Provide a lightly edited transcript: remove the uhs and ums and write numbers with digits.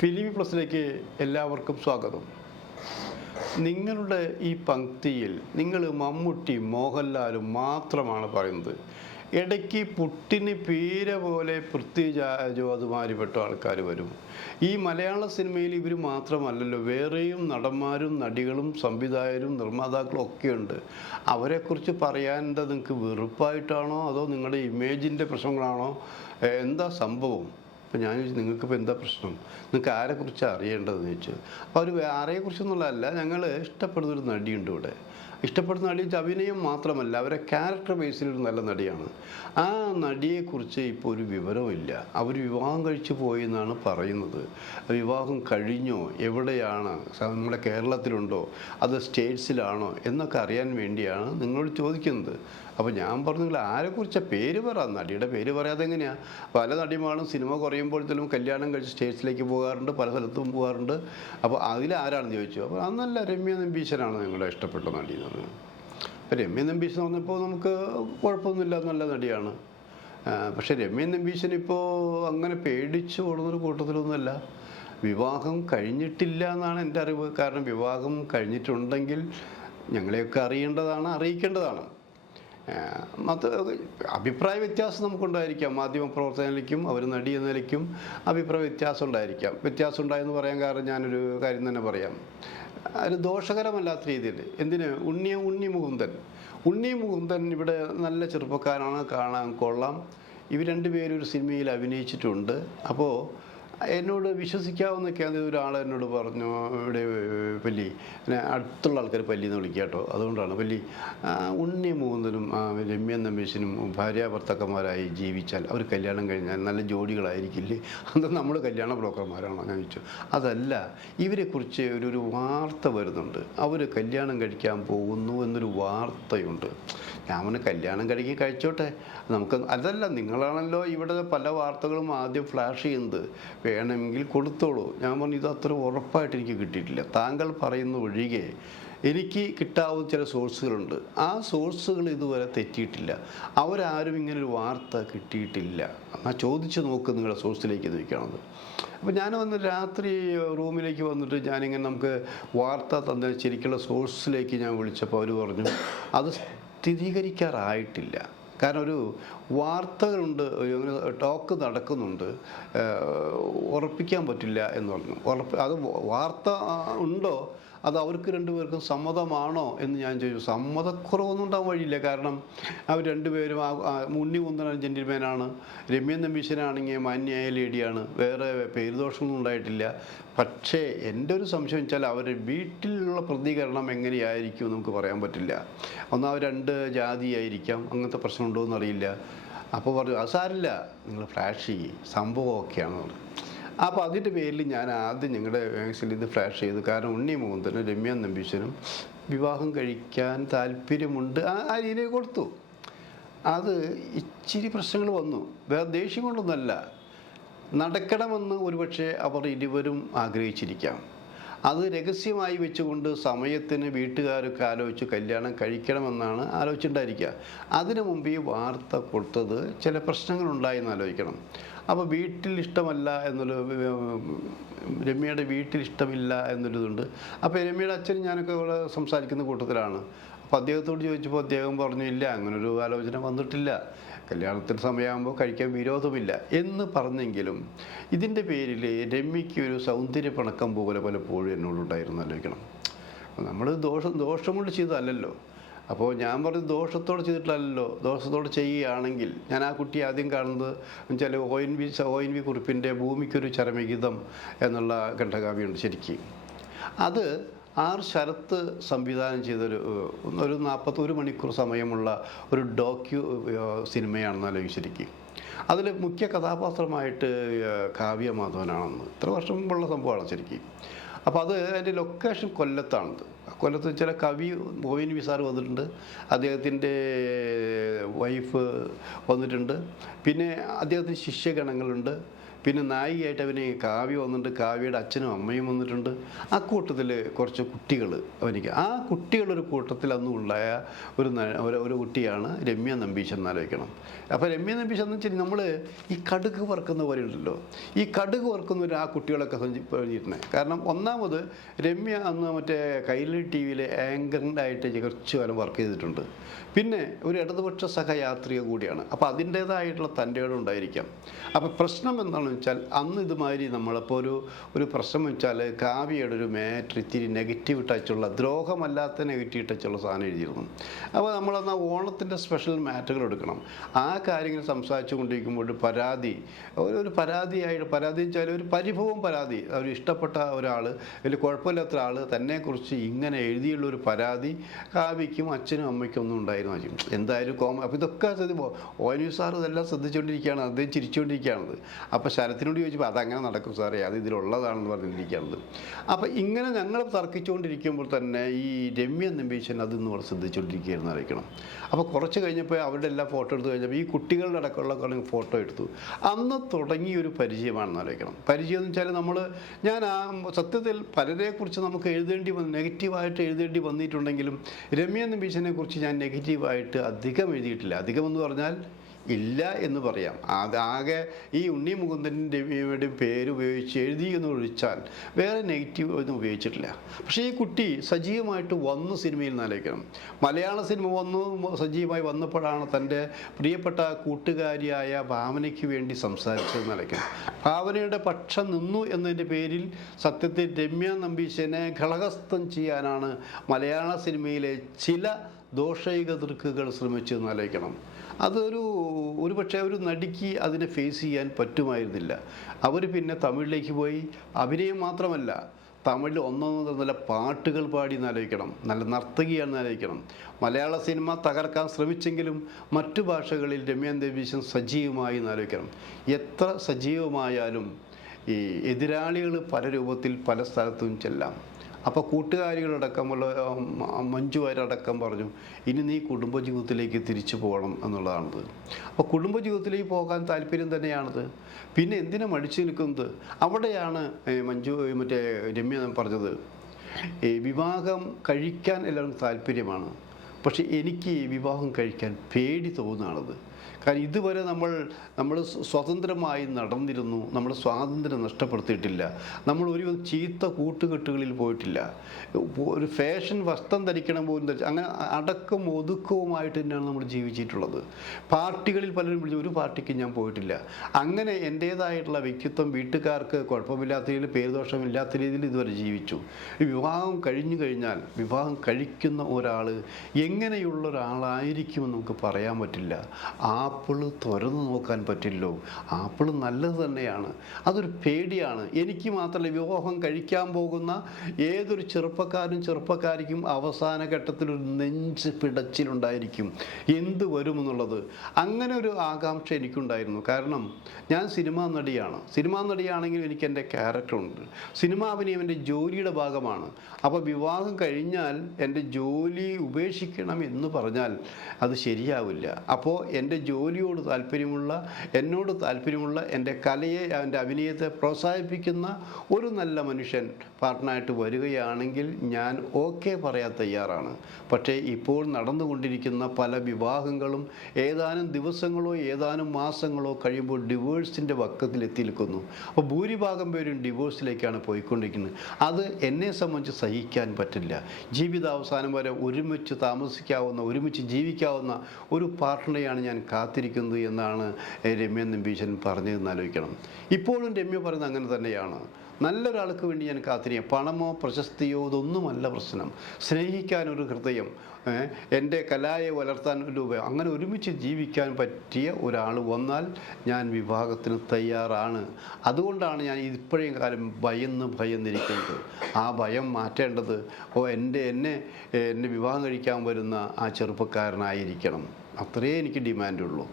ഫിലിമി പ്ലസിലേക്ക് എല്ലാവർക്കും സ്വാഗതം. നിങ്ങളുടെ ഈ പങ്ക്തിയിൽ നിങ്ങൾ മമ്മൂട്ടി മോഹൻലാലും മാത്രമാണ് പറയുന്നത്. ഇടയ്ക്ക് പുട്ടിന് പീര പോലെ പൃഥ്വിരാജുമാരിപ്പെട്ട ആൾക്കാർ വരും. ഈ മലയാള സിനിമയിൽ ഇവർ മാത്രമല്ലല്ലോ, വേറെയും നടന്മാരും നടികളും സംവിധായകരും നിർമ്മാതാക്കളും ഒക്കെയുണ്ട്. അവരെക്കുറിച്ച് പറയാനെന്താ, നിങ്ങൾക്ക് വെറുപ്പായിട്ടാണോ അതോ നിങ്ങളുടെ ഇമേജിൻ്റെ പ്രശ്നങ്ങളാണോ, എന്താ സംഭവം? അപ്പോൾ ഞാൻ ചോദിച്ചു, നിങ്ങൾക്കിപ്പോൾ എന്താ പ്രശ്നം, നിങ്ങൾക്ക് ആരെക്കുറിച്ചാണ് അറിയേണ്ടതെന്ന് ചോദിച്ചു. അപ്പോൾ അവർ ആരെക്കുറിച്ചൊന്നുള്ളതല്ല, ഞങ്ങൾ ഇഷ്ടപ്പെടുന്നൊരു നടിയുണ്ട് ഇവിടെ. ഇഷ്ടപ്പെടുന്ന നടി അഭിനയം മാത്രമല്ല, അവരെ ക്യാരക്ടർ ബേസിലൊരു നല്ല നടിയാണ്. ആ നടിയെക്കുറിച്ച് ഇപ്പോൾ ഒരു വിവരമില്ല. അവർ വിവാഹം കഴിച്ചു പോയി എന്നാണ് പറയുന്നത്. വിവാഹം കഴിഞ്ഞോ, എവിടെയാണ്, നമ്മുടെ കേരളത്തിലുണ്ടോ അത് സ്റ്റേറ്റ്സിലാണോ എന്നൊക്കെ അറിയാൻ വേണ്ടിയാണ് നിങ്ങളോട് ചോദിക്കുന്നത്. അപ്പോൾ ഞാൻ പറഞ്ഞു, നിങ്ങൾ ആരെക്കുറിച്ചാണ് പേര് പറ, നടിയുടെ പേര് പറയാതെ എങ്ങനെയാണ്? പല നടിമാരും സിനിമ കുറയുമ്പോഴത്തേലും കല്യാണം കഴിച്ച് സ്റ്റേറ്റ്സിലേക്ക് പോകാറുണ്ട്, പല സ്ഥലത്തും പോകാറുണ്ട്. അപ്പോൾ അതിലാരാണെന്ന് ചോദിച്ചു. അപ്പോൾ അന്നല്ല, രമ്യ നമ്പീശനാണ് നിങ്ങളെ ഇഷ്ടപ്പെട്ട നടി എന്ന് പറഞ്ഞു. അപ്പോൾ രമ്യ നമ്പീശൻ വന്നപ്പോൾ നമുക്ക് കുഴപ്പമൊന്നുമില്ല, നല്ല നടിയാണ്. പക്ഷേ രമ്യ നമ്പീശൻ ഇപ്പോൾ അങ്ങനെ പേടിച്ച് ഓടുന്നൊരു കൂട്ടത്തിലൊന്നുമല്ല. വിവാഹം കഴിഞ്ഞിട്ടില്ല എന്നാണ് എൻ്റെ അറിവ്. കാരണം വിവാഹം കഴിഞ്ഞിട്ടുണ്ടെങ്കിൽ ഞങ്ങളെയൊക്കെ അറിയിക്കേണ്ടതാണ്. അഭിപ്രായ വ്യത്യാസം നമുക്കുണ്ടായിരിക്കാം. മാധ്യമപ്രവർത്തനയിലേക്കും അവർ നടി എന്ന നിലയ്ക്കും അഭിപ്രായ വ്യത്യാസം ഉണ്ടായിരിക്കാം. വ്യത്യാസം ഉണ്ടായെന്ന് പറയാൻ കാരണം ഞാനൊരു കാര്യം തന്നെ പറയാം. ഒരു ദോഷകരമല്ലാത്ത രീതിയിൽ. എന്തിന്? ഉണ്ണി മുകുന്ദൻ ഇവിടെ നല്ല ചെറുപ്പക്കാരാണ്, കാണാൻ കൊള്ളാം. ഇവർ രണ്ടുപേരും ഒരു സിനിമയിൽ അഭിനയിച്ചിട്ടുണ്ട്. അപ്പോൾ എന്നോട് വിശ്വസിക്കാവുന്നൊക്കെയാണ്. ഒരാൾ എന്നോട് പറഞ്ഞു, ഇവിടെ പല്ലി, അടുത്തുള്ള ആൾക്കാർ പല്ലി എന്ന് വിളിക്കുക കേട്ടോ, അതുകൊണ്ടാണ് പല്ലി. ഉണ്ണി മുകുന്ദനും രമ്യ നമ്പീശനും ഭാര്യാഭർത്താക്കന്മാരായി ജീവിച്ചാൽ അവർ കല്യാണം കഴിഞ്ഞാൽ നല്ല ജോഡികളായിരിക്കില്ലേ? അത് നമ്മൾ കല്യാണ ബ്രോക്കർമാരാണോ ഞാൻ ചോദിച്ചു. അതല്ല, ഇവരെക്കുറിച്ച് ഒരു വാർത്ത വരുന്നുണ്ട്. അവർ കല്യാണം കഴിക്കാൻ പോകുന്നു എന്നൊരു വാർത്തയുണ്ട്. ഞാൻ കല്യാണം കഴിച്ചോട്ടെ, നമുക്ക് അതല്ല, നിങ്ങളാണല്ലോ ഇവിടെ പല വാർത്തകളും ആദ്യം ഫ്ലാഷ് ചെയ്യുന്നത്, വേണമെങ്കിൽ കൊടുത്തോളൂ. ഞാൻ പറഞ്ഞു, ഇത് അത്ര ഉറപ്പായിട്ട് എനിക്ക് കിട്ടിയിട്ടില്ല. താങ്കൾ പറയുന്ന ഒഴികെ എനിക്ക് കിട്ടാവുന്ന ചില സോഴ്സുകളുണ്ട്. ആ സോഴ്സുകൾ ഇതുവരെ തെറ്റിയിട്ടില്ല. അവരാരും ഇങ്ങനൊരു വാർത്ത കിട്ടിയിട്ടില്ല. എന്നാൽ ചോദിച്ച് നോക്ക് നിങ്ങളുടെ സോഴ്സിലേക്ക് നോക്കുകയാണത്. അപ്പോൾ ഞാൻ വന്ന് രാത്രി റൂമിലേക്ക് വന്നിട്ട് ഞാനിങ്ങനെ നമുക്ക് വാർത്ത തന്ന ശരിക്കുള്ള സോഴ്സിലേക്ക് ഞാൻ വിളിച്ചപ്പോൾ അവർ പറഞ്ഞു അത് സ്ഥിരീകരിക്കാറായിട്ടില്ല. കാരണം ഒരു വാർത്തകളുണ്ട്, ടോക്ക് നടക്കുന്നുണ്ട്, ഉറപ്പിക്കാൻ പറ്റില്ല എന്ന് പറഞ്ഞു. അത് വാർത്ത ഉണ്ടോ, അത് അവർക്ക് രണ്ടുപേർക്കും സമ്മതമാണോ എന്ന് ഞാൻ ചോദിച്ചു. സമ്മതക്കുറവൊന്നും ഉണ്ടാകാൻ വഴിയില്ല. കാരണം അവർ രണ്ടുപേരും ഉണ്ണി മുകുന്ദൻ ജെന്റിൽമാനാണ്, രമ്യ നമ്പീശനാണെങ്കിൽ മാന്യായ ലേഡിയാണ്, വേറെ പേരുദോഷമൊന്നും ഉണ്ടായിട്ടില്ല. പക്ഷേ എൻ്റെ ഒരു സംശയം വെച്ചാൽ അവരുടെ വീട്ടിലുള്ള പ്രതികരണം എങ്ങനെയായിരിക്കും നമുക്ക് പറയാൻ പറ്റില്ല. അവർ രണ്ട് ജാതിയായിരിക്കാം, അങ്ങനത്തെ പ്രശ്നമുണ്ടോ എന്നറിയില്ല. അപ്പോൾ പറഞ്ഞു, അത് സാരില്ല, നിങ്ങൾ ഫ്ലാഷ് ചെയ്യും, സംഭവം ഓക്കെയാണെന്ന് പറഞ്ഞു. അപ്പോൾ അതിൻ്റെ പേരിൽ ഞാൻ ആദ്യം ഞങ്ങളുടെ മാക്സിൽ ഇത് ഫ്ലാഷ് ചെയ്തു. കാരണം ഉണ്ണി മുകുന്ദനും രമ്യ നമ്പീശനും വിവാഹം കഴിക്കാൻ താല്പര്യമുണ്ട്, ആ രീതിയിൽ കൊടുത്തു. അത് ഇച്ചിരി പ്രശ്നങ്ങൾ വന്നു. വേറെ ദേഷ്യം കൊണ്ടൊന്നുമല്ല, നടക്കണമെന്ന് ഒരുപക്ഷെ അവർ ഇരുവരും ആഗ്രഹിച്ചിരിക്കാം. അത് രഹസ്യമായി വെച്ചുകൊണ്ട് സമയത്തിന് വീട്ടുകാരൊക്കെ ആലോചിച്ച് കല്യാണം കഴിക്കണമെന്നാണ് ആലോചിച്ചിട്ടുണ്ടായിരിക്കുക. അതിനു മുമ്പ് ഈ വാർത്ത കൊടുത്തത് ചില പ്രശ്നങ്ങളുണ്ടായെന്ന് ആലോചിക്കണം. അപ്പോൾ വീട്ടിൽ ഇഷ്ടമല്ല എന്നൊരു, രമ്യയുടെ വീട്ടിൽ ഇഷ്ടമില്ല എന്നൊരിതുണ്ട്. അപ്പോൾ രമ്യയുടെ അച്ഛനും ഞാനൊക്കെ ഇവിടെ സംസാരിക്കുന്ന കൂട്ടത്തിലാണ്. അപ്പോൾ അദ്ദേഹത്തോട് ചോദിച്ചപ്പോൾ അദ്ദേഹം പറഞ്ഞു, ഇല്ല, അങ്ങനൊരു ആലോചന വന്നിട്ടില്ല, കല്യാണത്തിന് സമയമാകുമ്പോൾ കഴിക്കാൻ വിരോധമില്ല എന്ന് പറഞ്ഞെങ്കിലും ഇതിൻ്റെ പേരിൽ രമ്യയ്ക്ക് ഒരു സൗന്ദര്യ പണക്കം പോലെ പലപ്പോഴും എന്നോടുണ്ടായിരുന്നു ആലോചിക്കണം. നമ്മൾ ദോഷം കൊണ്ട് ചെയ്തതല്ലല്ലോ. അപ്പോൾ ഞാൻ പറഞ്ഞു, ദോഷത്തോടെ ചെയ്തിട്ടില്ലല്ലോ. ദോഷത്തോടെ ചെയ്യുകയാണെങ്കിൽ ഞാൻ ആ കുട്ടി ആദ്യം കാണുന്നത് വെച്ചാൽ ONV കുറിപ്പിൻ്റെ ഭൂമിക്കൊരു ചരമഗീതം എന്നുള്ള ഖണ്ഡകാവ്യമുണ്ട്. ശരിക്കും അത് ശരത്ത് സംവിധാനം ചെയ്തൊരു 41 മണിക്കൂർ സമയമുള്ള ഒരു സിനിമയാണെന്നല്ലോ ശരിക്കും. അതിൽ മുഖ്യ കഥാപാത്രമായിട്ട് കാവ്യ മാധവനാണെന്ന് ഇത്ര വർഷം മുമ്പുള്ള സംഭവമാണ് ശരിക്കും. അപ്പോൾ അത് അതിൻ്റെ ലൊക്കേഷൻ കൊല്ലത്താണത്. കൊല്ലത്ത് ചില കവി ONV സാർ വന്നിട്ടുണ്ട്, അദ്ദേഹത്തിൻ്റെ വൈഫ് വന്നിട്ടുണ്ട്, പിന്നെ അദ്ദേഹത്തിന് ശിഷ്യഗണങ്ങളുണ്ട്, പിന്നെ നായികയായിട്ട് അവന് കാവ്യ വന്നിട്ടുണ്ട്, കാവ്യയുടെ അച്ഛനും അമ്മയും വന്നിട്ടുണ്ട്. ആ കൂട്ടത്തിൽ കുറച്ച് കുട്ടികൾ അവനിക്ക്. ആ കുട്ടികളൊരു കൂട്ടത്തിൽ അന്ന് ഉണ്ടായ ഒരു കുട്ടിയാണ് രമ്യ നമ്പീശൻ എന്നാലോചിക്കണം. അപ്പോൾ രമ്യ നമ്പീശൻ എന്ന് വെച്ചാൽ നമ്മൾ ഈ കടുക് വറുക്കുന്ന പോലെ ഉണ്ടല്ലോ, ഈ കടുക് വറുക്കുന്നവർ ആ കുട്ടികളൊക്കെ പറഞ്ഞിരുന്നത്. കാരണം ഒന്നാമത് രമ്യ അന്ന് മറ്റേ കൈരളി ടി വിയിലെ ആങ്കറിൻ്റായിട്ട് കുറച്ച് കാലം വർക്ക് ചെയ്തിട്ടുണ്ട്. പിന്നെ ഒരു ഇടതുപക്ഷ സഹയാത്രിക കൂടിയാണ്. അപ്പോൾ അതിൻ്റേതായിട്ടുള്ള തൻ്റെ ഉണ്ടായിരിക്കാം. അപ്പോൾ പ്രശ്നം എന്താണെന്ന് വെച്ചാൽ അന്ന് ഇതുമാതിരി നമ്മളിപ്പോൾ ഒരു പ്രശ്നം വെച്ചാൽ കാവ്യയുടെ ഒരു മാറ്റർ ഇത്തിരി നെഗറ്റീവ് ടച്ചുള്ള, ദ്രോഹമല്ലാത്ത നെഗറ്റീവ് ടച്ചുള്ള സാധനം എഴുതിയിരുന്നു. അപ്പോൾ നമ്മളെന്നാൽ ഓണത്തിൻ്റെ സ്പെഷ്യൽ മാറ്ററുകൾ എടുക്കണം. ആ കാര്യങ്ങൾ സംസാരിച്ചു കൊണ്ടിരിക്കുമ്പോൾ പരാതി വെച്ചാൽ ഒരു പരിഭവം പരാതി, അവർ ഇഷ്ടപ്പെട്ട ഒരാൾ, വലിയ കുഴപ്പമില്ലാത്ത ആൾ തന്നെക്കുറിച്ച് ഇങ്ങനെ എഴുതിയുള്ളൊരു പരാതി കാവ്യയ്ക്കും അച്ഛനും അമ്മയ്ക്കും ഒന്നും ഉണ്ടായിരുന്നു. എന്തായാലും അപ്പോൾ ഇതൊക്കെ ONV സാർ ഇതെല്ലാം ശ്രദ്ധിച്ചുകൊണ്ടിരിക്കുകയാണ്, അദ്ദേഹം ചിരിച്ചുകൊണ്ടിരിക്കുകയാണത്. അപ്പോൾ ശരത്തിനോട് ചോദിച്ചപ്പോൾ അതങ്ങനെ നടക്കും സാറേ, അത് ഇതിലുള്ളതാണെന്ന് പറഞ്ഞിരിക്കുകയാണത്. അപ്പോൾ ഇങ്ങനെ ഞങ്ങൾ തർക്കിച്ചുകൊണ്ടിരിക്കുമ്പോൾ തന്നെ ഈ രമ്യ നമ്പീശൻ അതൊന്നും അവിടെ ശ്രദ്ധിച്ചുകൊണ്ടിരിക്കുകയായിരുന്നു അറിയിക്കണം. അപ്പോൾ കുറച്ച് കഴിഞ്ഞപ്പോൾ അവരുടെ എല്ലാ ഫോട്ടോ എടുത്ത് കഴിഞ്ഞപ്പോൾ ഈ കുട്ടികളുടെ അടക്കമുള്ള ഫോട്ടോ എടുത്തു. അന്ന് തുടങ്ങിയൊരു പരിചയമാണെന്ന് അറിയിക്കണം. പരിചയം എന്ന് വെച്ചാൽ ഞാൻ ആ സത്യത്തിൽ പലരെക്കുറിച്ച് നമുക്ക് നെഗറ്റീവായിട്ട് എഴുതേണ്ടി വന്നിട്ടുണ്ടെങ്കിലും രമ്യ നമ്പീശനെ കുറിച്ച് ഞാൻ നെഗറ്റീവായിട്ട് അധികം എഴുതിയിട്ടില്ല. അധികം എന്ന് പറഞ്ഞാൽ ഇല്ല എന്ന് പറയാം. അതാകെ ഈ ഉണ്ണി മുകുന്ദൻ്റെയും പേര് ഉപയോഗിച്ച് എഴുതി എന്ന് ഒഴിച്ചാൽ വേറെ നെഗറ്റീവ് ഒന്നും ഉപയോഗിച്ചിട്ടില്ല. പക്ഷേ ഈ കുട്ടി സജീവമായിട്ട് വന്നു സിനിമയിൽ നിന്നാലോചിക്കണം. മലയാള സിനിമ സജീവമായി വന്നപ്പോഴാണ് തൻ്റെ പ്രിയപ്പെട്ട കൂട്ടുകാരിയായ ഭാവനയ്ക്ക് വേണ്ടി സംസാരിച്ചതെന്ന് നിലയ്ക്കണം. ഭാവനയുടെ പക്ഷം നിന്നു എന്നതിൻ്റെ പേരിൽ സത്യത്തിൽ രമ്യ നമ്പീശനെ ഘടകസ്ഥം ചെയ്യാനാണ് മലയാള സിനിമയിലെ ചില ദോഷൈക ദൃക്കുകൾ ശ്രമിച്ചതെന്ന് ആലോചിക്കണം. ഒരു പക്ഷേ ഒരു നടിക്ക് അതിനെ ഫേസ് ചെയ്യാൻ പറ്റുമായിരുന്നില്ല. അവർ പിന്നെ തമിഴിലേക്ക് പോയി. അഭിനയം മാത്രമല്ല, തമിഴിൽ ഒന്നൊന്നും നല്ല പാട്ടുകൾ പാടി എന്നാലോചിക്കണം, നല്ല നർത്തകിയാണെന്ന് ആലോചിക്കണം. മലയാള സിനിമ തകർക്കാൻ ശ്രമിച്ചെങ്കിലും മറ്റു ഭാഷകളിൽ രമ്യ നമ്പീശൻ സജീവമായി എന്നാലോചിക്കണം. എത്ര സജീവമായാലും ഈ എതിരാളികൾ പല രൂപത്തിൽ പല സ്ഥലത്തും ചെല്ലാം. അപ്പോൾ കൂട്ടുകാരികളടക്കമുള്ള മഞ്ജു വാര്യരടക്കം പറഞ്ഞു, ഇനി നീ കുടുംബജീവിതത്തിലേക്ക് തിരിച്ചു പോകണം എന്നുള്ളതാണത്. അപ്പോൾ കുടുംബജീവിതത്തിലേക്ക് പോകാൻ താല്പര്യം തന്നെയാണത്. പിന്നെ എന്തിനാ മടിച്ചു നിൽക്കുന്നത്? അവിടെയാണ് മറ്റേ രമ്യ പറഞ്ഞത്, വിവാഹം കഴിക്കാൻ എല്ലാവർക്കും താല്പര്യമാണ്, പക്ഷെ എനിക്ക് വിവാഹം കഴിക്കാൻ പേടി തോന്നുകയാണത്. കാരണം ഇതുവരെ നമ്മൾ സ്വതന്ത്രമായി നടന്നിരുന്നു, നമ്മൾ സ്വാതന്ത്ര്യം നഷ്ടപ്പെടുത്തിയിട്ടില്ല, നമ്മൾ ഒരു ചീത്ത കൂട്ടുകെട്ടുകളിൽ പോയിട്ടില്ല, ഒരു ഫാഷൻ വസ്ത്രം ധരിക്കണം പോലും അങ്ങനെ അടക്കവും ഒതുക്കവുമായിട്ട് തന്നെയാണ് നമ്മൾ ജീവിച്ചിട്ടുള്ളത്. പാർട്ടികളിൽ പലരും വിളിച്ചു, ഒരു പാർട്ടിക്ക് ഞാൻ പോയിട്ടില്ല. അങ്ങനെ എൻ്റേതായിട്ടുള്ള വ്യക്തിത്വം വീട്ടുകാർക്ക് കുഴപ്പമില്ലാത്ത രീതിയിൽ, പേരുദോഷമില്ലാത്ത രീതിയിൽ ഇതുവരെ ജീവിച്ചു. വിവാഹം കഴിഞ്ഞു കഴിഞ്ഞാൽ വിവാഹം കഴിക്കുന്ന ഒരാൾ എങ്ങനെയുള്ള ഒരാളായിരിക്കുമെന്ന് നമുക്ക് പറയാൻ പറ്റില്ല. ആപ്പിൾ തുറന്നു നോക്കാൻ പറ്റില്ലോ, ആപ്പിൾ നല്ലത് തന്നെയാണ്, അതൊരു പേടിയാണ്. എനിക്ക് മാത്രമല്ല, വിവാഹം കഴിക്കാൻ പോകുന്ന ഏതൊരു ചെറുപ്പക്കാരിക്കും അവസാന ഘട്ടത്തിലൊരു നെഞ്ച് പിടച്ചിലുണ്ടായിരിക്കും, എന്ത് വരുമെന്നുള്ളത്. അങ്ങനെ ഒരു ആകാംക്ഷ എനിക്കുണ്ടായിരുന്നു. കാരണം ഞാൻ സിനിമാ നടിയാണെങ്കിലും എനിക്ക് എൻ്റെ ക്യാരക്ടറുണ്ട്. സിനിമാ അഭിനയം എൻ്റെ ജോലിയുടെ ഭാഗമാണ്. അപ്പോൾ വിവാഹം കഴിഞ്ഞാൽ എൻ്റെ ജോലി ഉപേക്ഷിക്കണം എന്ന് പറഞ്ഞാൽ അത് ശരിയാവില്ല. അപ്പോൾ എൻ്റെ ജോലിയോട് എന്നോട് താല്പര്യമുള്ള എൻ്റെ കലയെ, എൻ്റെ അഭിനയത്തെ പ്രോത്സാഹിപ്പിക്കുന്ന ഒരു നല്ല മനുഷ്യൻ പാർട്ട്ണറായിട്ട് വരികയാണെങ്കിൽ ഞാൻ ഓക്കെ പറയാൻ തയ്യാറാണ്. പക്ഷേ ഇപ്പോൾ നടന്നുകൊണ്ടിരിക്കുന്ന പല വിവാഹങ്ങളും ഏതാനും ദിവസങ്ങളോ ഏതാനും മാസങ്ങളോ കഴിയുമ്പോൾ ഡിവോഴ്സിൻ്റെ വക്കത്തിലെത്തി നിൽക്കുന്നു. അപ്പോൾ ഭൂരിഭാഗം പേരും ഡിവോഴ്സിലേക്കാണ് പോയിക്കൊണ്ടിരിക്കുന്നത്. അത് എന്നെ സംബന്ധിച്ച് സഹിക്കാൻ പറ്റില്ല. ജീവിതാവസാനം വരെ ഒരുമിച്ച് താമസിക്കാവുന്ന, ഒരുമിച്ച് ജീവിക്കാവുന്ന ഒരു പാർട്ട്ണറെയാണ് ഞാൻ കാത്തിരിക്കുന്നത് എന്നാണ് രമ്യ നമ്പീശൻ പറഞ്ഞതെന്ന് ആലോചിക്കണം. ഇപ്പോഴും രമ്യ പറയുന്നത് അങ്ങനെ തന്നെയാണ്. നല്ലൊരാൾക്ക് വേണ്ടി ഞാൻ കാത്തിരിക്കാം. പണമോ പ്രശസ്തിയോ ഇതൊന്നുമല്ല പ്രശ്നം. സ്നേഹിക്കാനൊരു ഹൃദയം, എൻ്റെ കലയെ വളർത്താൻ ഒരു അങ്ങനെ ഒരുമിച്ച് ജീവിക്കാൻ പറ്റിയ ഒരാൾ വന്നാൽ ഞാൻ വിവാഹത്തിന് തയ്യാറാണ്. അതുകൊണ്ടാണ് ഞാൻ ഇപ്പോഴേയും കാലം ഭയന്നിരിക്കുന്നത്. ആ ഭയം മാറ്റേണ്ടത് എന്നെ വിവാഹം കഴിക്കാൻ വരുന്ന ആ ചെറുപ്പക്കാരനായിരിക്കണം. അത്രയേ എനിക്ക് ഡിമാൻഡുള്ളൂ.